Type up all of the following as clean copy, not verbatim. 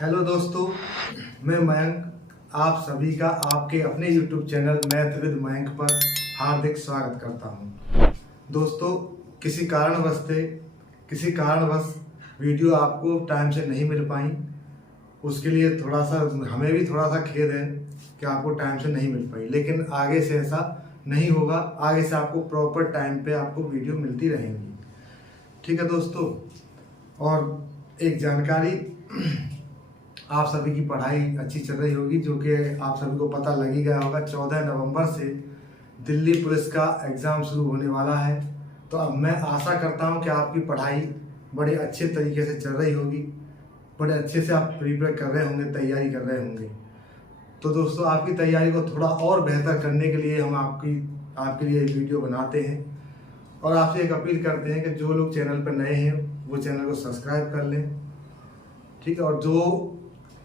Hello दोस्तों, मैं मयंक आप सभी का आपके अपने YouTube channel math with Mayank पर हार्दिक स्वागत करता हूं। दोस्तों, किसी कारणवश वीडियो आपको टाइम से नहीं मिल पाई, उसके लिए थोड़ा सा हमें भी थोड़ा सा खेद है कि आपको टाइम से नहीं मिल पाई, लेकिन आगे से ऐसा नहीं होगा। आगे से आपको प्रॉपर टाइम पे आपको वीडियो मिलती रहेंगी। ठीक है दोस्तों, और एक जानकारी, आप सभी की पढ़ाई अच्छी चल रही होगी, जो कि आप सभी को पता लग ही गया होगा। 14 नवंबर से दिल्ली पुलिस का एग्ज़ाम शुरू होने वाला है। तो अब मैं आशा करता हूं कि आपकी पढ़ाई बड़े अच्छे तरीके से चल रही होगी, बड़े अच्छे से आप प्रिपेयर कर रहे होंगे, तैयारी कर रहे होंगे। तो दोस्तों, आपकी तैयारी को थोड़ा और बेहतर करने के लिए हम आपके लिए वीडियो बनाते हैं और आपसे एक अपील करते हैं कि जो लोग चैनल पर नए हैं वो चैनल को सब्सक्राइब कर लें। ठीक है, और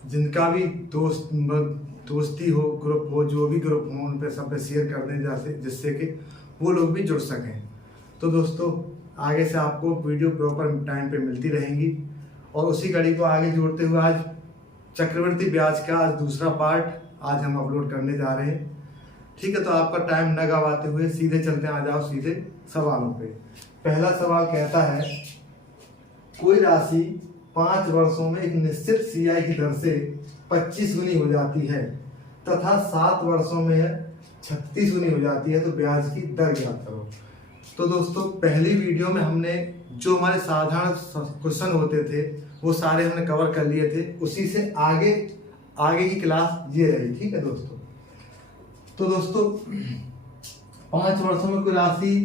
जिनका भी दोस्ती हो, ग्रुप हो, जो भी ग्रुप हो, उन पे सब पे शेयर कर दें, जिससे कि वो लोग भी जुड़ सकें। तो दोस्तों, आगे से आपको वीडियो प्रॉपर टाइम पे मिलती रहेंगी। और उसी कड़ी को आगे जोड़ते हुए आज चक्रवृद्धि ब्याज का आज दूसरा पार्ट आज हम अपलोड करने जा रहे हैं। ठीक है, तो आपका टाइम न गवाते हुए सीधे चलते हैं, आ जाओ सीधे सवालों पे। पहला सवाल कहता है, कोई राशि 5 वर्षों में एक निश्चित सीआई की दर से 25 गुनी हो जाती है तथा 7 वर्षों में 36 गुनी हो जाती है, तो ब्याज की दर ज्ञात करो। तो दोस्तों, पहली वीडियो में हमने जो हमारे साधारण क्वेश्चन होते थे वो सारे हमने कवर कर लिए थे। उसी से आगे की क्लास ये रही। ठीक है दोस्तों, तो दोस्तों 5 वर्षों में कोई राशि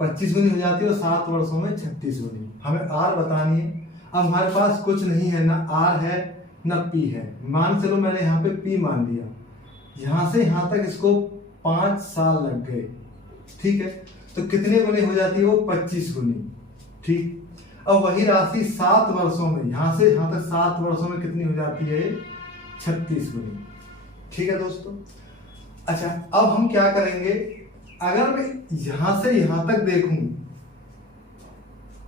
25 गुनी हो जाती है और 7 वर्षों में 36 गुनी। हमें आर बतानी है। अब हमारे पास कुछ नहीं है, ना आर है ना पी है। मान चलो मैंने यहाँ पे पी मान लिया, यहाँ से यहाँ तक इसको 5 साल लग गए। ठीक है, तो कितने गुनी हो जाती है वो? 25 गुनी। ठीक, अब वही राशि 7 वर्षों में, यहाँ से यहाँ तक 7 वर्षों में कितनी हो जाती है? 36 गुनी। ठीक है दोस्तों, अच्छा अब हम क्या करेंगे, अगर मैं यहां से यहां तक देखूं,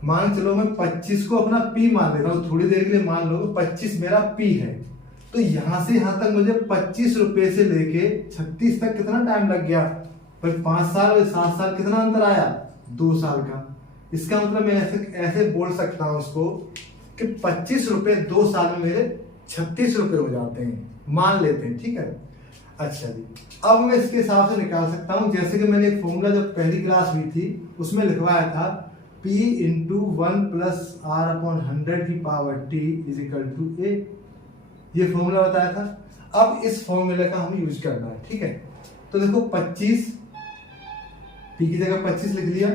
मान चलो मैं 25 को अपना पी मान लेता हूं, थोड़ी देर के लिए मान लो 25 मेरा पी है, तो यहां से यहां तक मुझे 25 रुपए से लेके 36 तक कितना टाइम लग गया? भाई 5 साल और 7 साल कितना अंतर आया? 2 साल का। इसका मतलब मैं ऐसे बोल सकता हूं उसको कि 25 रुपए 2 साल में मेरे 36 रुपए हो जाते हैं, मान लेते हैं। ठीक है, अच्छा जी, अब मैं इसके हिसाब से निकाल सकता हूं। जैसे कि मैंने एक फॉर्मूला जब पहली क्लास हुई थी उसमें लिखवाया था, P into 1 plus R upon 100 की power T is equal to A। ये फॉर्मूला बताया था। अब इस फॉर्मूले का हम यूज करना है। ठीक है, तो देखो 25 P की जगह 25 लिख लिया,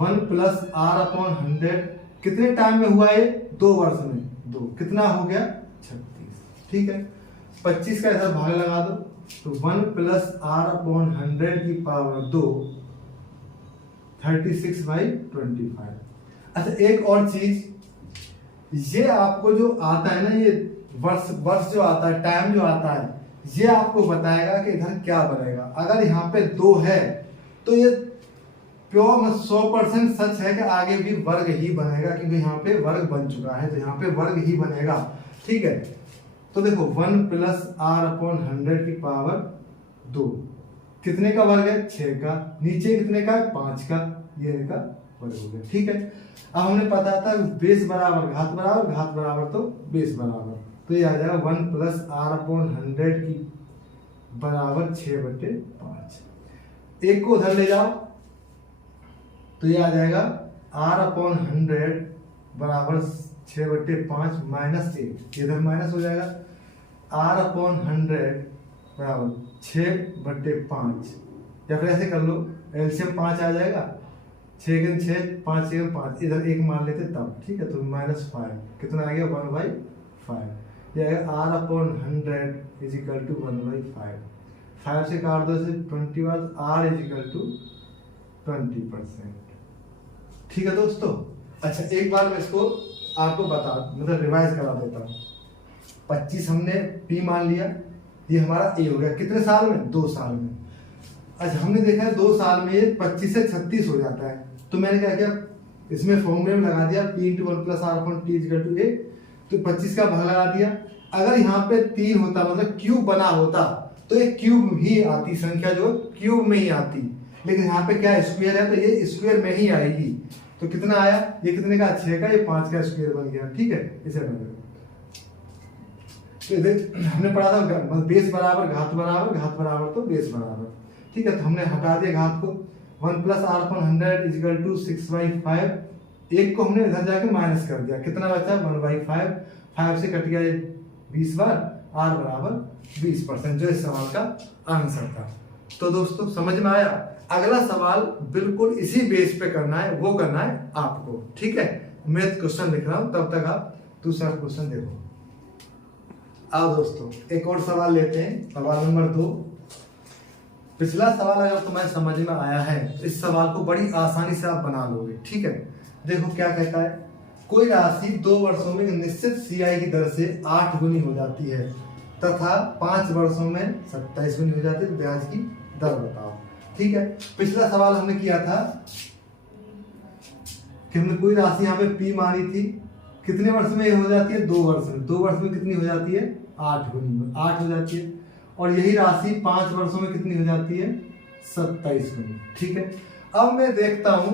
1 प्लस आर अपॉन 100 कितने टाइम में हुआ ये? 2 वर्ष में। 2 कितना हो गया? 36। ठीक है, 25 का ऐसा भाग लगा दो, तो 1 प्लस आर अपॉन 100 की पावर 2 36/25। अच्छा एक और चीज, ये आपको जो आता है ना, ये वर्ष जो आता है, टाइम जो आता है, ये आपको बताएगा कि इधर क्या बनेगा। अगर यहाँ पे 2 है तो ये प्योर 100% सच है कि आगे भी वर्ग ही बनेगा, क्योंकि यहाँ पे वर्ग बन चुका है, तो यहाँ पे वर्ग ही बनेगा। ठीक है, तो देखो 1 प्लस आर अपॉन 100 की पावर 2 कितने का वर्ग है? 6 का। नीचे कितने का? 5 का। ये इनका वर्ग हो गया। ठीक है, अब हमने पता था बेस बराबर घात बराबर, घात बराबर तो बेस बराबर, तो ये आ जाएगा 1 प्लस आर अपॉन 100 की बराबर 6/5। एक को उधर ले जाओ तो ये आ जाएगा आर अपॉन 100 बराबर 6/5 माइनस 8, इधर माइनस हो जाएगा। आर अपॉन 100 बराबर 6/5, या फिर ऐसे कर लो, एलसीएम 5 आ जाएगा। 6 के 6, 5 के 5, इधर 1 मान लेते तब। ठीक है, तो -5 कितना आ गया? 1/5। ये आएगा R upon 100 is equal to 1/5। 5 से काट दो से 20 बाद आर इज इक्वल टू 20%। ठीक है दोस्तों, अच्छा एक बार मैं इसको आपको मतलब रिवाइज करा देता हूँ। 25 हमने पी मान लिया, ये हमारा ए हो गया। कितने साल में? 2 साल में। अच्छा हमने देखा है 2 साल में ये 25 से 36 हो जाता है, तो मैंने क्या किया, इसमें फॉर्मूले में लगा दिया P into 1 plus R upon T is equal to A। तो 25 का भाग लगा दिया। अगर यहाँ पे 3 होता मतलब क्यूब बना होता तो ये क्यूब ही आती, संख्या जो क्यूब में ही आती, लेकिन यहाँ पे क्या स्क्वायर है तो ये स्क्वायर में ही आएगी। तो कितना आया, ये कितने का 6 का, ये 5 का स्क्वायर बन गया। ठीक है, इसे बन गया। तो इधर हमने पढ़ा था बेस बराबर घात बराबर, घात बराबर तो बेस बराबर। ठीक है, तो हमने हटा दिया घात को। 1 + r/100 = 6/5। एक को हमने इधर जाके माइनस कर दिया, कितना बचा 1/5। 5 से कट गया 20 बार, r बराबर 20%, जो इस सवाल का आंसर था। तो दोस्तों समझ में आया। अगला सवाल बिल्कुल इसी बेस पे करना है, वो करना है आपको। ठीक है, मैं क्वेश्चन लिख रहा हूं, तब तक आप दूसरा क्वेश्चन देखो। आओ दोस्तों एक और सवाल लेते हैं, सवाल नंबर 2। पिछला सवाल अगर तुम्हें समझ में आया है तो इस सवाल को बड़ी आसानी से आप बना लोगे। ठीक है, देखो क्या कहता है, कोई राशि 2 वर्षों में निश्चित CI की दर से 8 गुनी हो जाती है तथा 5 वर्षों में 27 गुनी हो जाती है, तो ब्याज की दर बताओ। ठीक है, पिछला सवाल हमने किया था कि हमने कोई राशि यहाँ पे P मानी थी, कितने वर्ष में ये हो जाती है 2 वर्ष में। 2 वर्ष में कितनी हो जाती है 8 गुनी में, 8 हो जाती है। और यही राशि 5 वर्षों में कितनी हो जाती है 27 गुनी। ठीक है, अब मैं देखता हूं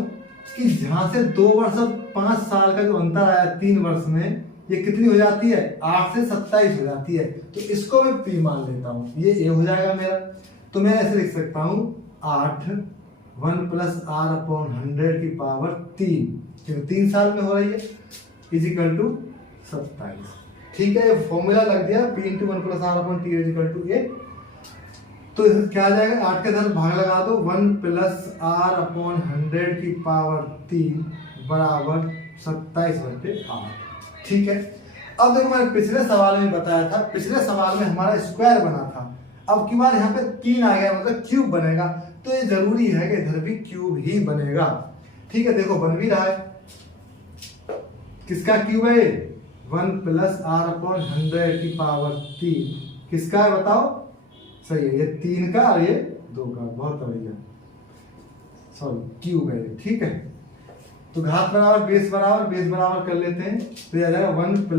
कि जहां से 2 वर्ष और 5 साल का जो अंतर आया 3 वर्ष में, ये कितनी हो जाती है 8 से 27 हो जाती है। तो इसको मैं P मान लेता हूं, ये A हो जाएगा मेरा। तो मैं ऐसे लिख सकता हूं 8 1 + r/100 की पावर 3, क्योंकि 3 साल में हो रही है, = 27। ठीक है, ये फॉर्मूला लग गया, P × 1 + r/t = A। तो क्या आ जाएगा, 8 के साथ भाग लगा दो, 1 + r/100 की पावर 3 बराबर 27/8। ठीक है, अब देखो मैंने पिछले सवाल में बताया था, पिछले सवाल में हमारा स्क्वायर बना था, अब की बार यहाँ पे 3 आ गया मतलब क्यूब बनेगा, तो ये जरूरी है कि इधर भी क्यूब ही बनेगा। ठीक है, देखो बन भी रहा है, किसका क्यूब है 1 + r/100 की पावर 3, किसका है बताओ, सही है, ये 3 का और ये 2 का, बहुत बढ़िया, सॉरी क्यूब है। ठीक है, तो घात बराबर बेस बराबर, बेस बराबर कर लेते हैं, तो ये आ जाएगा 1 +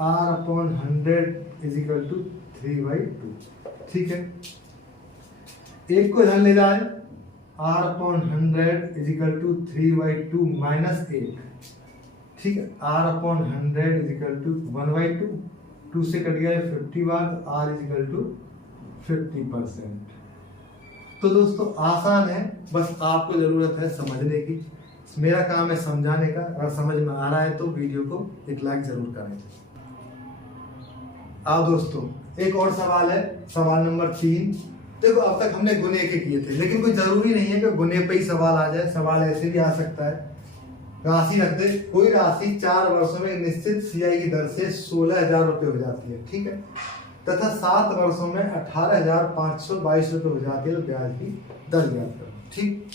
r/100 = 3/2। ठीक है, एक को इधर ले जाए, r/100 = 3/2 - 1। ठीक है, r/100 = 1/2, 2 से कट गया 50 बार, r = 50%। तो दोस्तों आसान है, बस आपको जरूरत है समझने की। मेरा काम है समझाने का, अगर समझ में आ रहा है तो वीडियो को एक लाइक जरूर करें। आओ दोस्तों एक और सवाल है, सवाल नंबर 3। देखो अब तक हमने गुने के किए थे, लेकिन कोई जरूरी नहीं है कि गुने पे ही सवाल आ जाए, सवाल ऐसे भी आ सकता है। राशि रख दे, कोई राशि 4 वर्षों में निश्चित CI की दर से 16,000 रुपये हो जाती है। ठीक है, तथा 7 वर्षों में 18,522 रुपये हो जाती है, तो ब्याज की दर ज्ञात करो। ठीक,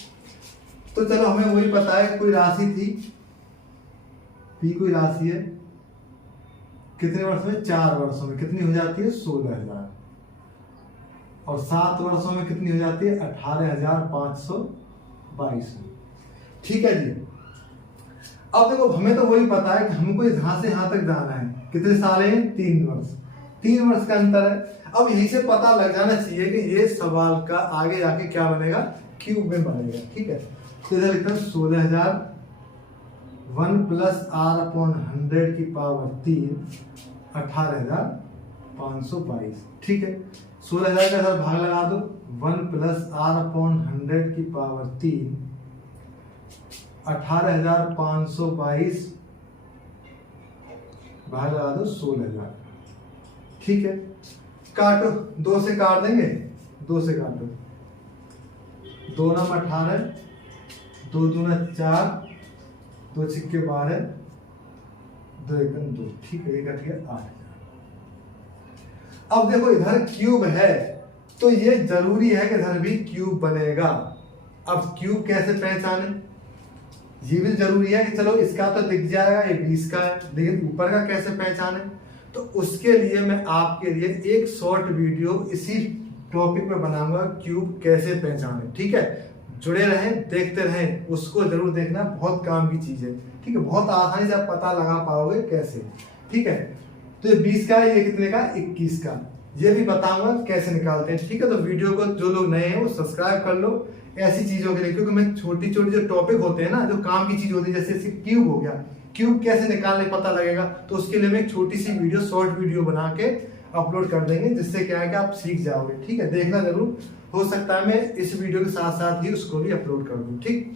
तो चलो हमें वही पता है, कोई राशि थी P, कोई राशि है, कितने वर्ष में 4 वर्षों में कितनी हो जाती है 16,000, और 7 वर्षों में कितनी हो जाती है 18,522। ठीक है जी, अब देखो हमें तो वही पता है कि हमको यहां से यहां तक जाना है, कितने साल है 3 वर्ष, 3 वर्ष का अंतर है। अब यहीं से पता लग जाना चाहिए कि ये सवाल का आगे जाके क्या बनेगा, क्यूब में बनेगा। ठीक है, तो इधर लिखता हूं 16,000 1 + r/100 की पावर 3 18,522। ठीक है, 16,000 का भाग लगा दो, 1 + r/100 की पावर 3 18,522 भाग लगा दो 16,000। ठीक है, काटो, 2 से काट देंगे, 2 से काटो, 2 × 18, 2 × 4, 2 × 12, 2 × 2। ठीक है, ये कट गया 8,000। अब देखो इधर क्यूब है, तो ये जरूरी है कि इधर भी क्यूब बनेगा। अब क्यूब कैसे पहचाने, ये भी जरूरी है कि चलो इसका तो दिख जाएगा ये 20 का है, लेकिन ऊपर का कैसे पहचाने, तो उसके लिए मैं आपके लिए एक शॉर्ट वीडियो इसी टॉपिक पे बनाऊंगा, क्यूब कैसे पहचाने। ठीक है, जुड़े रहें, देखते रहें, उसको जरूर देखना, बहुत काम की चीज है। ठीक है, बहुत आसानी से आप पता लगा पाओगे कैसे। ठीक है, तो ये 20 का है, ये कितने का, 21 का। ये भी बताऊंगा कैसे निकालते हैं, ठीक है। तो वीडियो को जो लोग नए हैं वो सब्सक्राइब कर लो ऐसी चीजों के लिए, क्योंकि मैं छोटी छोटी जो टॉपिक होते हैं ना, जो काम की चीज होती है, जैसे क्यूब हो गया, क्यूब कैसे निकालने पता लगेगा, तो उसके लिए मैं एक छोटी सी वीडियो, शॉर्ट वीडियो बना के अपलोड कर देंगे, जिससे क्या है कि आप सीख जाओगे, ठीक है। देखना जरूर, हो सकता है मैं इस वीडियो के साथ साथ ही उसको भी अपलोड कर दूं, ठीक।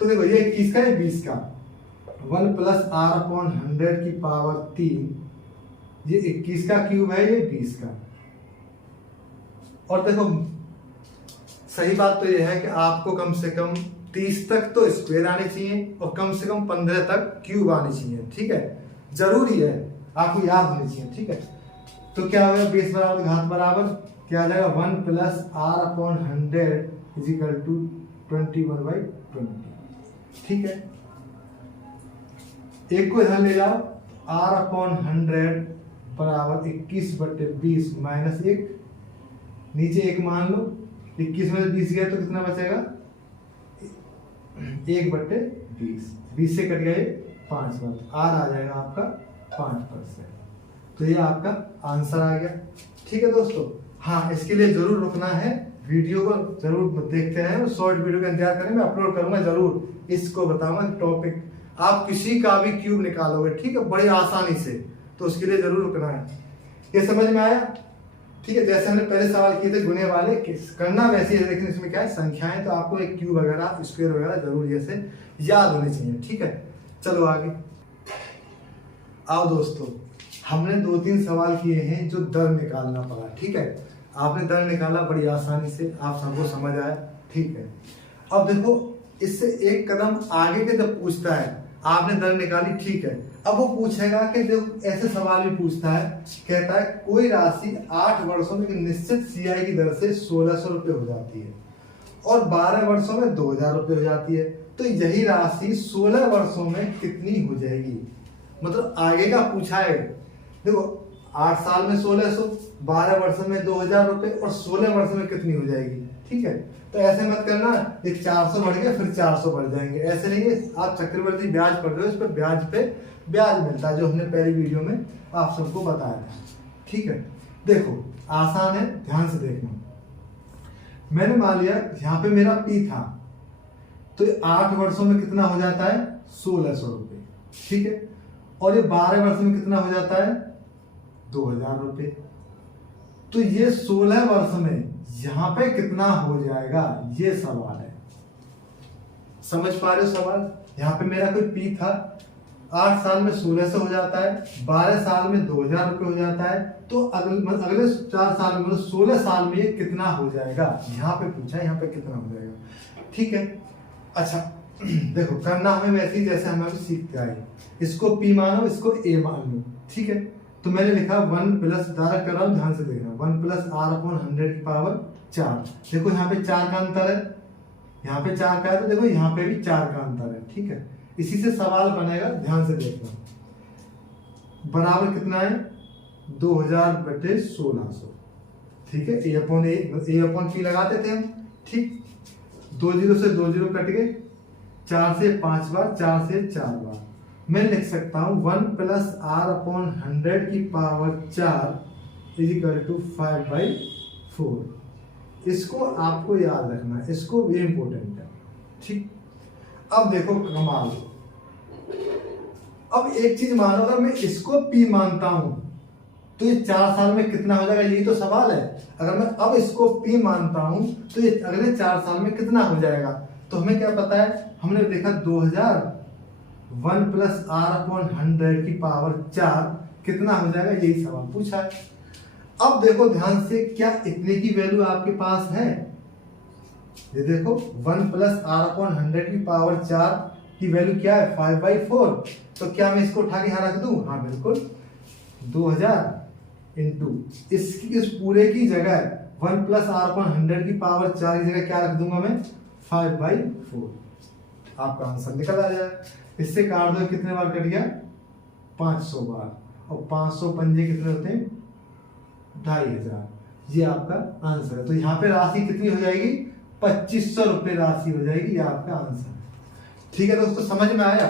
तो देखो ये 21 का, ये 20 का, 1 प्लस आर अपॉन 100 की पावर 3, ये 21 का क्यूब है, ये 20 का। और देखो सही बात तो ये है कि आपको कम से कम 30 तक तो स्क्वायर आने चाहिए और कम से कम 15 तक क्यूब आने चाहिए, ठीक है। जरूरी है, आपको याद होनी चाहिए, ठीक है। तो क्या होगा, बेस बराबर घात बराबर क्या आ जाएगा, 1 plus R upon 100 is equal to 21/20, ठीक है। एक को इधर ले जाओ, आर अपॉन 100 बराबर 21/20 माइनस 1, नीचे 1 मान लो, 21 में 20 गया तो कितना बचेगा, 1/20, 20 से कट गए 5 बार, आर आ जाएगा आपका 5%। तो ये आपका आंसर आ गया, ठीक है दोस्तों। हाँ, इसके लिए जरूर रुकना है, वीडियो को जरूर देखते हैं, शॉर्ट वीडियो का इंतजार करें, मैं अपलोड करूंगा जरूर, इसको बताऊंगा टॉपिक, आप किसी का भी क्यूब निकालोगे, ठीक है, बड़ी आसानी से, तो उसके लिए जरूर रुकना है। ये समझ में आया, ठीक है। जैसे हमने पहले सवाल किए थे गुने वाले, करना वैसे है, लेकिन इसमें क्या है, संख्याएं, तो आपको एक क्यूब वगैरह, स्क्वायर वगैरह जरूर जैसे याद होने चाहिए, ठीक है। चलो आगे आओ दोस्तों, हमने 2-3 सवाल किए हैं जो दर निकालना पड़ा, ठीक है। आपने दर निकाला बड़ी आसानी से, आप सबको समझ आया, ठीक है। अब देखो इससे एक कदम आगे के जब पूछता है, आपने दर निकाली, ठीक है, अब वो पूछेगा कि जो ऐसे सवाल भी पूछता है, कहता है कोई राशि 8 वर्षों में निश्चित सीआई की दर से 1600 रुपये हो जाती है और 12 वर्षों में 2000 रुपये हो जाती है, तो यही राशि 16 वर्षों में कितनी हो जाएगी। मतलब आगे का पूछा है, देखो 8 साल में 1600, 12 वर्ष में 2000 रुपये और 16 वर्ष में कितनी हो जाएगी, ठीक है। तो ऐसे मत करना, ये 400 बढ़ गया फिर 400 बढ़ जाएंगे, ऐसे नहीं है। आप चक्रवृद्धि ब्याज पढ़ रहे हो, इस पर ब्याज पे ब्याज मिलता है, जो हमने पहली वीडियो में आप सबको बताया था, ठीक है। देखो आसान है, ध्यान से देखना। मैंने मान लिया यहाँ पे मेरा पी था, तो 8 वर्षों में कितना हो जाता है, 1600 रुपये, ठीक है। और ये 12 वर्ष में कितना हो जाता है, 2000 रुपये। तो ये 16 वर्ष में यहां पे कितना हो जाएगा, ये सवाल है। समझ पा रहे हो सवाल, यहाँ पे मेरा कोई पी था, 8 साल में 1600 हो जाता है, 12 साल में 2000 रुपये हो जाता है, तो अगले 4 साल में, मतलब 16 साल में ये कितना हो जाएगा, यहाँ पे पूछा है, यहाँ पे कितना हो जाएगा, ठीक है। अच्छा देखो करना हमें वैसे ही जैसे हम अभी सीखते आए, इसको पी मानो, इसको ए मान लो, ठीक है। तो मैंने लिखा 1 प्लस, डायरेक्ट कर रहा हूं, ध्यान से देखना, 1 प्लस आर अपॉन 100 की पावर 4। देखो यहाँ पे 4 का अंतर है, यहाँ पे 4 का है, तो देखो यहाँ पे भी 4 का अंतर है, ठीक है। इसी से सवाल बनेगा, ध्यान से देखना, बराबर कितना है, 2000/1600, ठीक है। ए अपॉन पी लगाते थे हम, ठीक। 2 0 से 2 0 कट गए, 4 से 5 बार, 4 से 4 बार, मैं लिख सकता हूं 1 प्लस आर अपॉन 100 की पावर 4 इज इक्वल टू 5/4। इसको आपको याद रखना है, इसको भी इंपॉर्टेंट है, ठीक। अब देखो कमाल, अब एक चीज मानो, अगर मैं इसको पी मानता हूं तो ये 4 साल में कितना हो जाएगा, यही तो सवाल है। अगर मैं अब इसको पी मानता हूं तो ये अगले 4 साल में कितना हो जाएगा, तो हमें क्या पता है, हमने देखा 2000, 1 प्लस आर अपॉन 100 की पावर 4 कितना हो जाएगा, यही सवाल पूछा है। अब देखो ध्यान से, क्या इतने की वैल्यू आपके पास है, ये देखो 1 प्लस आर अपॉन 100 की पावर 4 की वैल्यू क्या है, 5/4। तो क्या मैं इसको उठा के यहाँ रख दूं, हाँ बिल्कुल, 2000 इंटू इस पूरे की जगह 1 प्लस आर अपॉन 100 की पावर 4 की जगह क्या रख दूंगा मैं, 5/4। आपका आंसर निकल आ जाएगा। इससे काट दो, कितने बार कट गया, 500 बार, और 500 पंजे कितने होते हैं, 2500। ये आपका आंसर है। तो यहाँ पे राशि कितनी हो जाएगी, 2500 रुपये राशि हो जाएगी, ये आपका आंसर है, ठीक है दोस्तों। समझ में आया।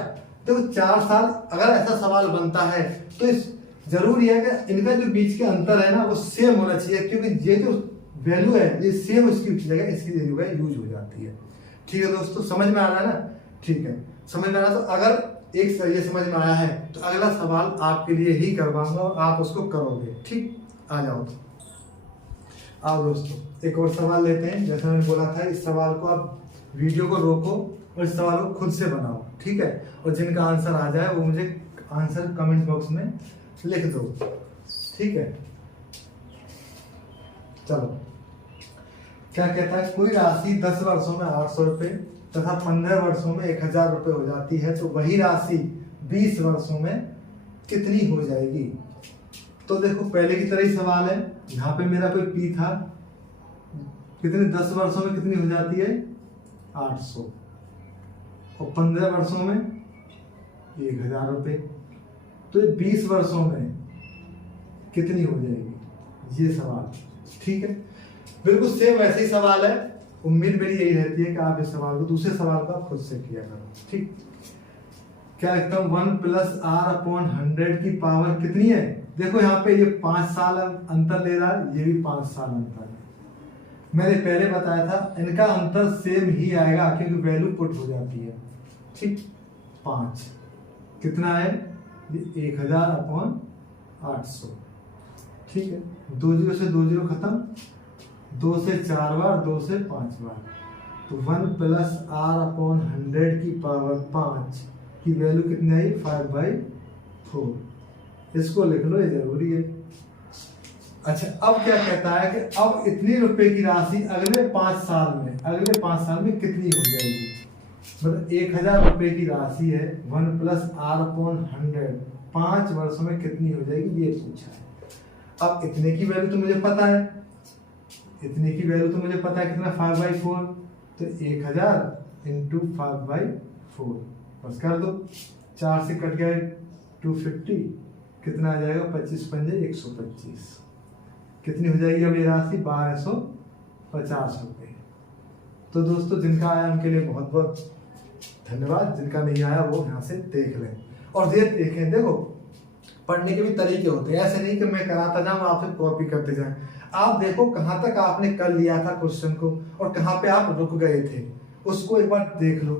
तो 4 साल अगर ऐसा सवाल बनता है तो इस जरूरी है कि इनका जो बीच के अंतर है ना वो सेम होना चाहिए, क्योंकि ये जो वैल्यू है ये सेम इसकी जगह इसकी वैल्यू का यूज हो जाती है। ठीक है दोस्तों, समझ में आ रहा है ना? ठीक है, समझ में आ रहा है। तो अगर एक ये समझ में आया है तो अगला सवाल आपके लिए ही करवाऊंगा और आप उसको करोगे। ठीक, आ जाओ। आओ दोस्तों, एक और सवाल लेते हैं। जैसे मैंने बोला था, इस सवाल को आप वीडियो को रोको और इस सवाल को खुद से बनाओ। ठीक है, और जिनका आंसर आ जाए वो मुझे आंसर कमेंट बॉक्स में लिख दो। ठीक है, चलो। क्या कहता है, कोई राशि 10 वर्षों में 800 रुपये तथा 15 वर्षों में 1000 रुपये हो जाती है, तो वही राशि 20 वर्षों में कितनी हो जाएगी? तो देखो, पहले की तरह ही सवाल है। यहाँ पे मेरा कोई पी था, कितने 10 वर्षों में कितनी हो जाती है? 800, और 15 वर्षों में 1000 रुपये, तो 20 वर्षों में कितनी हो जाएगी? ये सवाल। ठीक है, बिल्कुल सेम वैसे ही सवाल है। उम्मीद मेरी यही रहती है कि आप इस सवाल को, दूसरे सवाल को आप खुद से किया करो। ठीक, क्या लिखता हूँ, 1 + r/100 की पावर कितनी है? देखो यहाँ पे ये 5 साल अंतर ले रहा है, ये भी 5 साल अंतर है। मैंने पहले बताया था इनका अंतर सेम ही आएगा, क्योंकि वैल्यू पुट हो जाती है। ठीक, 5 कितना है? 1000/800। ठीक है, 2 0 से 2 0 खत्म, 2 से 4 बार, 2 से 5 बार, तो 1 + r/100 की पावर 5 की वैल्यू कितनी आई? 5/4। इसको लिख लो, ये जरूरी है। अच्छा, अब क्या कहता है कि अब इतनी रुपए की राशि अगले 5 साल में कितनी हो जाएगी? मतलब 1000 रुपए की राशि है, 1 + r/100 5 वर्षों में कितनी हो जाएगी, ये पूछा है। अब इतने की वैल्यू तो मुझे पता है, कितना? 5/4, तो 1000 × 5/4 बस कर दो, 4 से कट गया 250, कितना आ जाएगा? 25 × 5 = 125। कितनी हो जाएगी अब ये राशि? 1250 रुपये। तो दोस्तों, जिनका आया उनके लिए बहुत बहुत धन्यवाद, जिनका नहीं आया वो यहाँ से देख लें और देखें। देखो, पढ़ने के भी तरीके होते हैं, ऐसे नहीं कि मैं कराता जाऊँ आपसे कॉपी करते जाएं। आप देखो कहाँ तक आपने कर लिया था क्वेश्चन को और कहाँ पे आप रुक गए थे, उसको एक बार देख लो।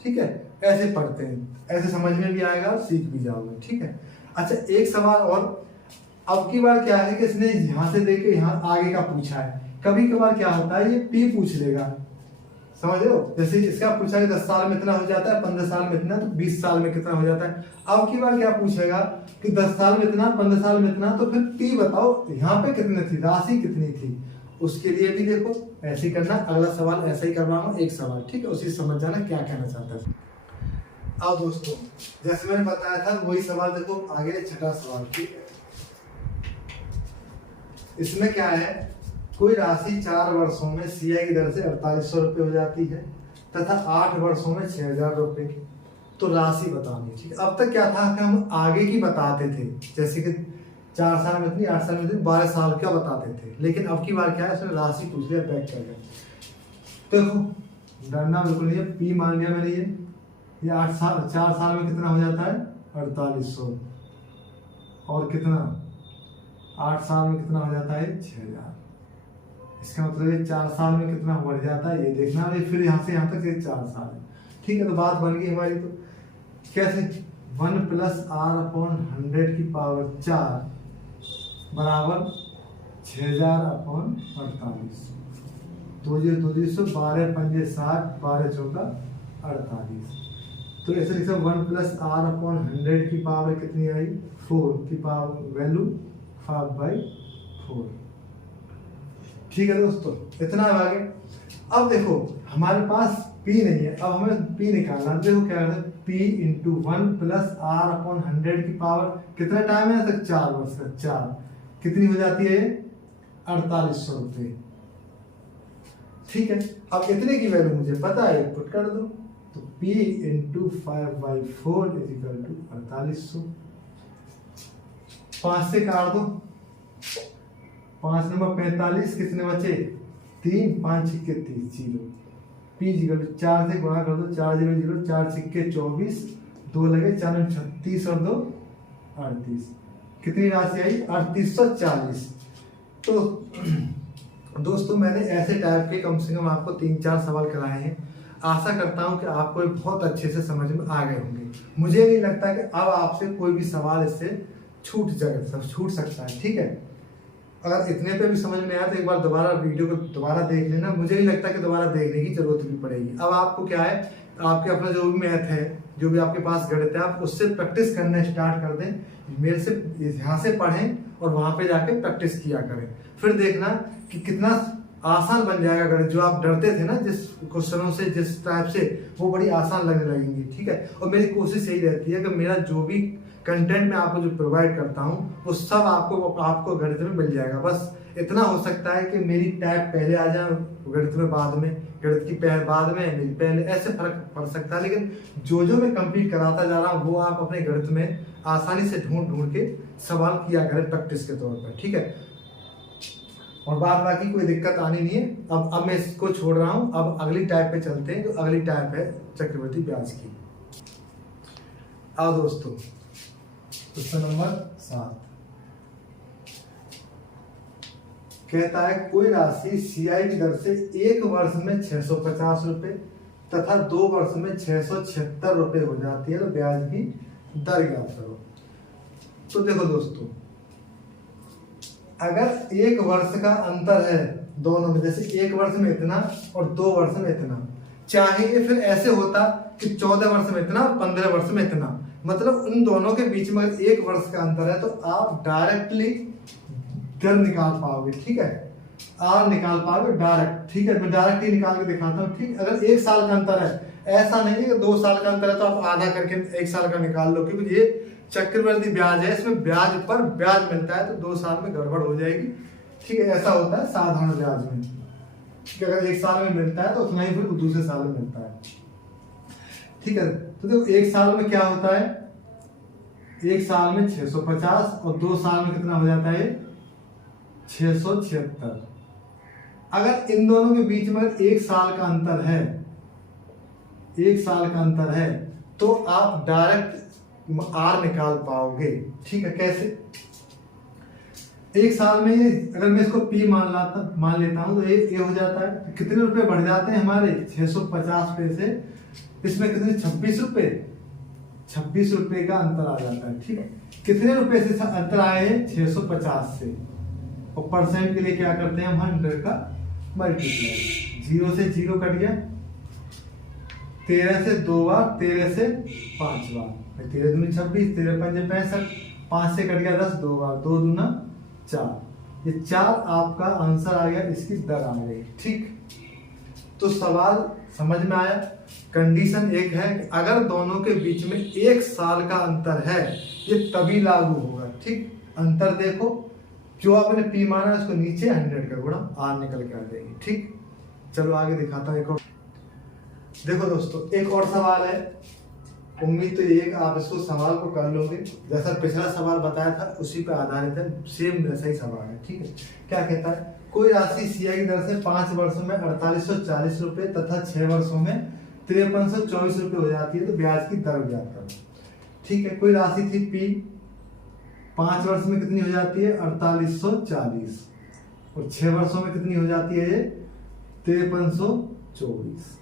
ठीक है, ऐसे पढ़ते हैं, ऐसे समझ में भी आएगा और सीख भी जाओगे। ठीक है, अच्छा, एक सवाल और। अब की बार क्या है कि इसने यहाँ से देख के यहाँ आगे का पूछा है। कभी कभार क्या होता है, ये पी पूछ लेगा, समझ लो। जैसे इसका पूछा है 10 साल में इतना हो जाता है, 15 साल में इतना, तो 20 साल में कितना हो जाता है। अब की बार क्या पूछेगा कि 10 साल में इतना, 15 साल में इतना, तो फिर पी बताओ यहाँ पे कितनी थी, राशि कितनी थी। उसके लिए भी देखो ऐसे ही करना। अगला सवाल ऐसा ही करवाऊंगा, एक सवाल। ठीक है, उसी समझ जाना क्या कहना चाहता है। अब दोस्तों, जैसे मैंने बताया था वही सवाल देखो आगे, छठा सवाल। ठीक है, इसमें क्या है, कोई राशि 4 वर्षों में CI की दर से 4800 रुपये हो जाती है तथा 8 वर्षों में 6000 रुपये। तो राशि बतानी। ठीक है, अब तक क्या था कि हम आगे की बताते थे, जैसे कि 4 साल में इतनी, 8 साल में इतनी, 12 साल का बताते थे। लेकिन अब की बार क्या है, इसने राशि पूछ लिया बैक कर गया। देखो, डरना बिल्कुल नहीं है, पी मान लिया मैंने। ये 4 साल में कितना हो जाता है? 4800, और कितना 8 साल में कितना हो जाता है? 6000। इसका मतलब ये 4 साल में कितना बढ़ जाता है, ये देखना है। फिर यहाँ से यहाँ तक ये 4 साल है। ठीक है, तो बात बन गई हमारी। तो कैसे? 1 + r/100 की पावर 4 बराबर 6000/48। 2 0 2 0 12 5 60, 12 14 48। तो ऐसे लिख सकते 1 + r/100 की पावर कितनी आई? 4 की पावर वैल्यू 5/4। ठीक है दोस्तों, इतना आगे। अब देखो हमारे पास P नहीं है, अब हमें P निकालना। देखो क्या करते हैं, P × 1 + r/100 की पावर कितना टाइम है तक? 4 वर्ष का। 4 कितनी हो जाती है? 4800 रुपये। ठीक है, अब इतने की वैल्यू मुझे पता है, पुट कर दो। तो P × 5/4 = 4800। 5 से काट दो, 5 नंबर 45, कितने बचे? 3, 5 छिक्के 30, 0। P = 4 से गुणा कर दो, 4 0 0, 4 छिक्के 24, 2 लगे, 4 36 और 2 38। कितनी राशि आई 3840। तो दोस्तों मैंने ऐसे टाइप के कम से कम आपको 3-4 सवाल कराए हैं। आशा करता हूं कि आपको बहुत अच्छे से समझ में आ गए होंगे। मुझे नहीं लगता कि अब आपसे कोई भी सवाल इससे छूट सकता है। ठीक है, अगर इतने पे भी समझ में आया तो एक बार दोबारा वीडियो को दोबारा देख लेना। मुझे नहीं लगता कि दोबारा देखने की जरूरत भी पड़ेगी। अब आपको क्या है, आपके अपना जो भी मैथ है, जो भी आपके पास गणित है, आप उससे प्रैक्टिस करना स्टार्ट कर दें। मेरे से यहाँ से पढ़ें और वहां पे जाके प्रैक्टिस किया करें। फिर देखना कि कितना आसान बन जाएगा गणित। जो आप डरते थे ना जिस क्वेश्चनों से, जिस टाइप से, वो बड़ी आसान लगने लगेंगी। ठीक है, और मेरी कोशिश यही रहती है कि मेरा जो भी कंटेंट मैं आपको जो प्रोवाइड करता हूँ वो सब आपको गणित में मिल जाएगा। बस इतना हो सकता है कि मेरी टाइप पहले आ जाए, गणित में बाद में, गणित की बाद में, मेरी पहले, ऐसे फर्क पड़ सकता है। लेकिन जो मैं कंप्लीट कराता जा रहा हूँ वो आप अपने गणित में आसानी से ढूंढ के सवाल किया करें प्रैक्टिस के तौर पर। ठीक है, और बाकी कोई दिक्कत आनी नहीं है। अब मैं इसको छोड़ रहा हूँ। अब अगली टाइप पे चलते हैं। जो अगली टाइप है चक्रवृद्धि ब्याज की। आओ दोस्तों, क्वेश्चन नंबर 7 कहता है कोई राशि सीआई की दर से 1 वर्ष में 650 रुपए तथा 2 वर्ष में 676 रुपए हो जाती है, तो ब्याज की दर ज्ञात करो। तो देखो दोस्तों, अगर 1 वर्ष का अंतर है दोनों में, जैसे 1 वर्ष में इतना और 2 वर्ष में इतना, चाहे ये फिर ऐसे होता कि 14 वर्ष में इतना और 15 वर्ष में इतना, मतलब उन दोनों के बीच में 1 वर्ष का अंतर है, तो आप डायरेक्टली दर निकाल पाओगे। ठीक है, आर निकाल पाओगे डायरेक्ट। ठीक है, मैं डायरेक्ट ही निकाल के दिखाता हूँ। ठीक, अगर 1 साल का अंतर है, ऐसा नहीं है कि 2 साल का अंतर है तो आप आधा करके 1 साल का निकाल लो, क्योंकि ये चक्रवृद्धि ब्याज है, इसमें ब्याज पर ब्याज मिलता है, तो 2 साल में गड़बड़ हो जाएगी। ठीक है, ऐसा होता है साधारण ब्याज में। ठीक है, अगर 1 साल में मिलता है तो उतना ही फिर दूसरे साल में मिलता है। ठीक है, तो देखो 1 साल में क्या होता है, 1 साल में 650 और 2 साल में कितना हो जाता है 676। अगर इन दोनों के बीच में 1 साल का अंतर है, 1 साल का अंतर है, तो आप डायरेक्ट आर निकाल पाओगे। ठीक है, कैसे? 1 साल में ये, अगर मैं इसको पी मान लेता हूं तो ये हो जाता है, तो कितने रुपए बढ़ जाते हैं हमारे 650 पैसे, इसमें कितने 26 रुपए, 26 रुपए का अंतर आ जाता है। ठीक है, कितने रुपए से अंतर आए हैं 650 से, और परसेंट के लिए क्या करते हैं हम 100 का मल्टीप्लाई, 0 से 0 कट गया, 13 से 2 बार, 13 से 5 बार, 13 दूनी 26, 13 पंजे 65, 5 से कट गया 10, 2 बार, 2 दूना 4, ये 4 आपका आंसर आ गया, इसकी दर आ गई। ठीक, तो सवाल समझ में आया। कंडीशन एक है कि अगर दोनों के बीच में 1 साल का अंतर है, ये तभी लागू होगा। ठीक, अंतर देखो, जो आपने पी माना उसको नीचे 100 का गुणा आर निकल के आ जाएगी। ठीक, चलो आगे दिखाता हूं एक और। देखो दोस्तों, एक और सवाल है, उम्मीद तो ये कि आप इसको सवाल को कर लोगे। जैसा पिछला सवाल बताया था उसी पे आधारित है, सेम वैसा ही सवाल है। ठीक है, क्या कहता है, कोई राशि सीआई की दर से 5 वर्षों में 4840 रुपए तथा 6 वर्षों में 5324 रुपए हो जाती है, तो ब्याज की दर ज्ञात करो। ठीक है, कोई राशि थी पी, 5 वर्ष में कितनी हो जाती है 4840, और 6 वर्षों में कितनी हो जाती है ये 5324।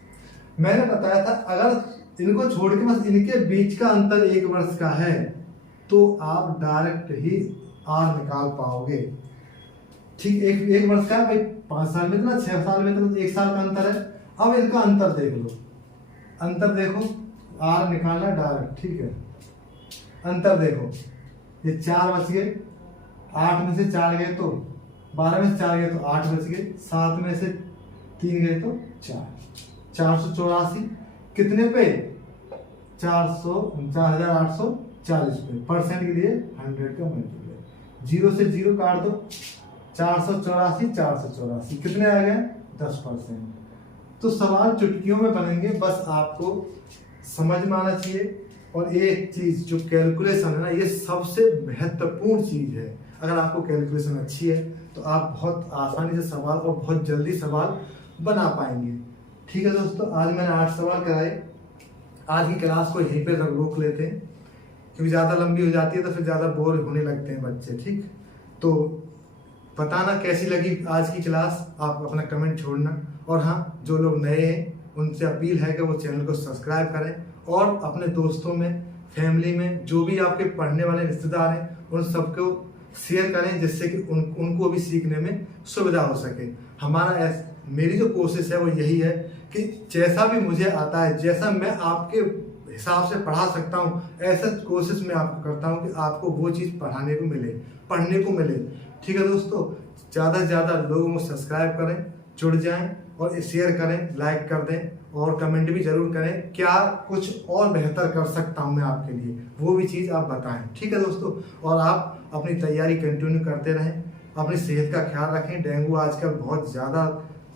मैंने बताया था अगर इनको छोड़ के बस इनके बीच का अंतर 1 वर्ष का है, तो आप डायरेक्ट ही आर निकाल पाओगे। ठीक, एक वर्ष का है भाई, 5 साल में इतना, 6 साल में इतना, 1 साल का अंतर है। अब इनका अंतर देख लो, अंतर देखो, आर निकालना डायरेक्ट। ठीक है, अंतर देखो, ये 4 बच गए, 8 में से 4 गए तो 12 में से 4 गए तो 8 बच गए, 7 में से 3 गए तो 4, 484 कितने पे 4840 पे, परसेंट के लिए 100 का मल्टीप्लाई, 0 से 0 काट दो, 484 कितने आ गए 10%। तो सवाल चुटकियों में बनेंगे, बस आपको समझ में आना चाहिए। और एक चीज जो कैलकुलेशन है ना, ये सबसे महत्वपूर्ण चीज है। अगर आपको कैलकुलेशन अच्छी है तो आप बहुत आसानी से सवाल और बहुत जल्दी सवाल बना पाएंगे। ठीक है दोस्तों, आज मैंने 8 सवाल कराए। आज की क्लास को यहीं पे रोक लेते हैं। क्योंकि ज़्यादा लंबी हो जाती है तो फिर ज़्यादा बोर होने लगते हैं बच्चे। ठीक, तो बताना कैसी लगी आज की क्लास, आप अपना कमेंट छोड़ना। और हाँ, जो लोग नए हैं उनसे अपील है कि वो चैनल को सब्सक्राइब करें और अपने दोस्तों में, फैमिली में जो भी आपके पढ़ने वाले रिश्तेदार हैं उन सबको शेयर करें, जिससे कि उनको भी सीखने में सुविधा हो सके। मेरी जो कोशिश है वो यही है कि जैसा भी मुझे आता है, जैसा मैं आपके हिसाब से पढ़ा सकता हूँ, ऐसा कोशिश मैं आपको करता हूँ कि आपको वो चीज़ पढ़ाने को मिले, पढ़ने को मिले। ठीक है दोस्तों, ज़्यादा से ज़्यादा लोगों को सब्सक्राइब करें, जुड़ जाएं और शेयर करें, लाइक कर दें और कमेंट भी जरूर करें क्या कुछ और बेहतर कर सकता हूं मैं आपके लिए, वो भी चीज़ आप बताएं। ठीक है दोस्तों, और आप अपनी तैयारी कंटिन्यू करते रहें, अपनी सेहत का ख्याल रखें। डेंगू आजकल बहुत ज़्यादा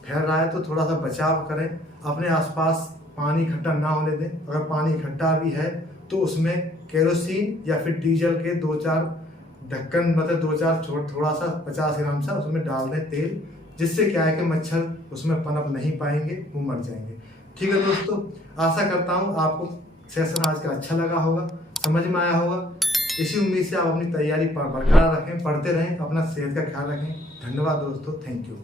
फैल रहा है तो थोड़ा सा बचाव करें, अपने आसपास पानी इकट्ठा ना होने दें। अगर पानी इकट्ठा भी है तो उसमें केरोसिन या फिर डीजल के 2-4 ढक्कन, मतलब 2-4 थोड़ा सा 50 ग्राम सा उसमें डाल दें तेल, जिससे क्या है कि मच्छर उसमें पनप नहीं पाएंगे, वो मर जाएंगे। ठीक है दोस्तों, आशा करता हूँ आपको सेशन आज का अच्छा लगा होगा, समझ में आया होगा। इसी उम्मीद से आप अपनी तैयारी बरकरार रखें, पढ़ते रहें, अपना सेहत का ख्याल रखें। धन्यवाद दोस्तों, थैंक यू।